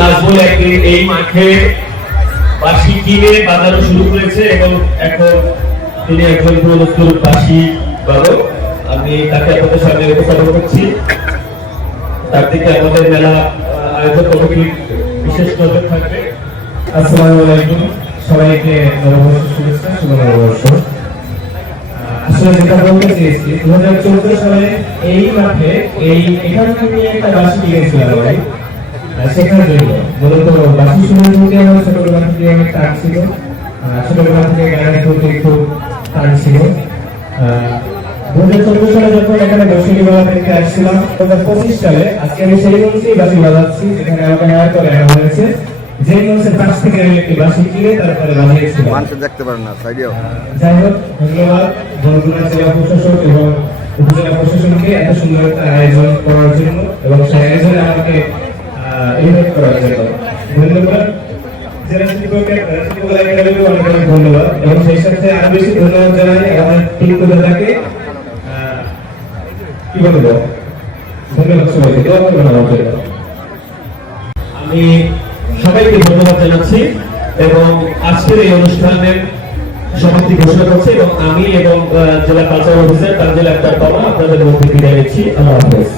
নাজমুল এই মাঠে বাঁশি কিনে বাজানো শুরু করেছে এবং এখন তিনি একজন প্রস্তুত বাঁশি বাদক। আমি তাকে আপনাদের সামনে উপস্থাপন করছি। তার দিকে আমাদের মেলা আয়োজক কমিটির বিশেষ নজর থাকবে। আসসালামু আলাইকুম, সবাইকে নববর্ষ শুভেচ্ছা, শুভ নববর্ষ। আসলে যেটা বলতে চেয়েছি, 2014 সালে এই মাঠে এখান থেকে একটা বাঁশি কিনেছিলাম ভাই, শেখার জন্য। মূলত বাঁশি শুরু থেকে আমার ছোটবেলা থেকে অনেক টান ছিল, ছোটবেলা থেকে গানের প্রতি খুব টান ছিল। 2014 সালে যখন এখানে বৈশাখী মেলা থেকে আসছিলাম, 2025 সালে আজকে আমি সেই মঞ্চেই বাঁশি বাজাচ্ছি, যেখানে আমাকে হায়ার করে আনা হয়েছে। যে মঞ্চের পাশ থেকে আমি একটি বাঁশি কিনে তারপরে বাজিয়েছিলাম। দেখতে পারেন না সাইডেও। যাই হোক, ধন্যবাদ বরগুনা জেলা প্রশাসক এবং উপজেলা প্রশাসনকে এত সুন্দর একটা আয়োজন করার জন্য এবং সেই আয়োজনে আমাকে ইনভাইট করার জন্য ধন্যবাদ। জেলা শিক্ষকের অনেক অনেক ধন্যবাদ এবং সেই সাথে আরো বেশি ধন্যবাদ জানাই আমাদের টিমগুলোকে। কি বলবো, ধন্যবাদ সবাইকে। আমি সবাইকে ধন্যবাদ জানাচ্ছি এবং আজকের এই অনুষ্ঠানের সমাপ্তি ঘোষণা করছি এবং আমি এবং জেলা কালচার অফিসার তার জেলা একটা আপনাদের মধ্যে বিদায় নিচ্ছি। আল্লাহ হাফেজ।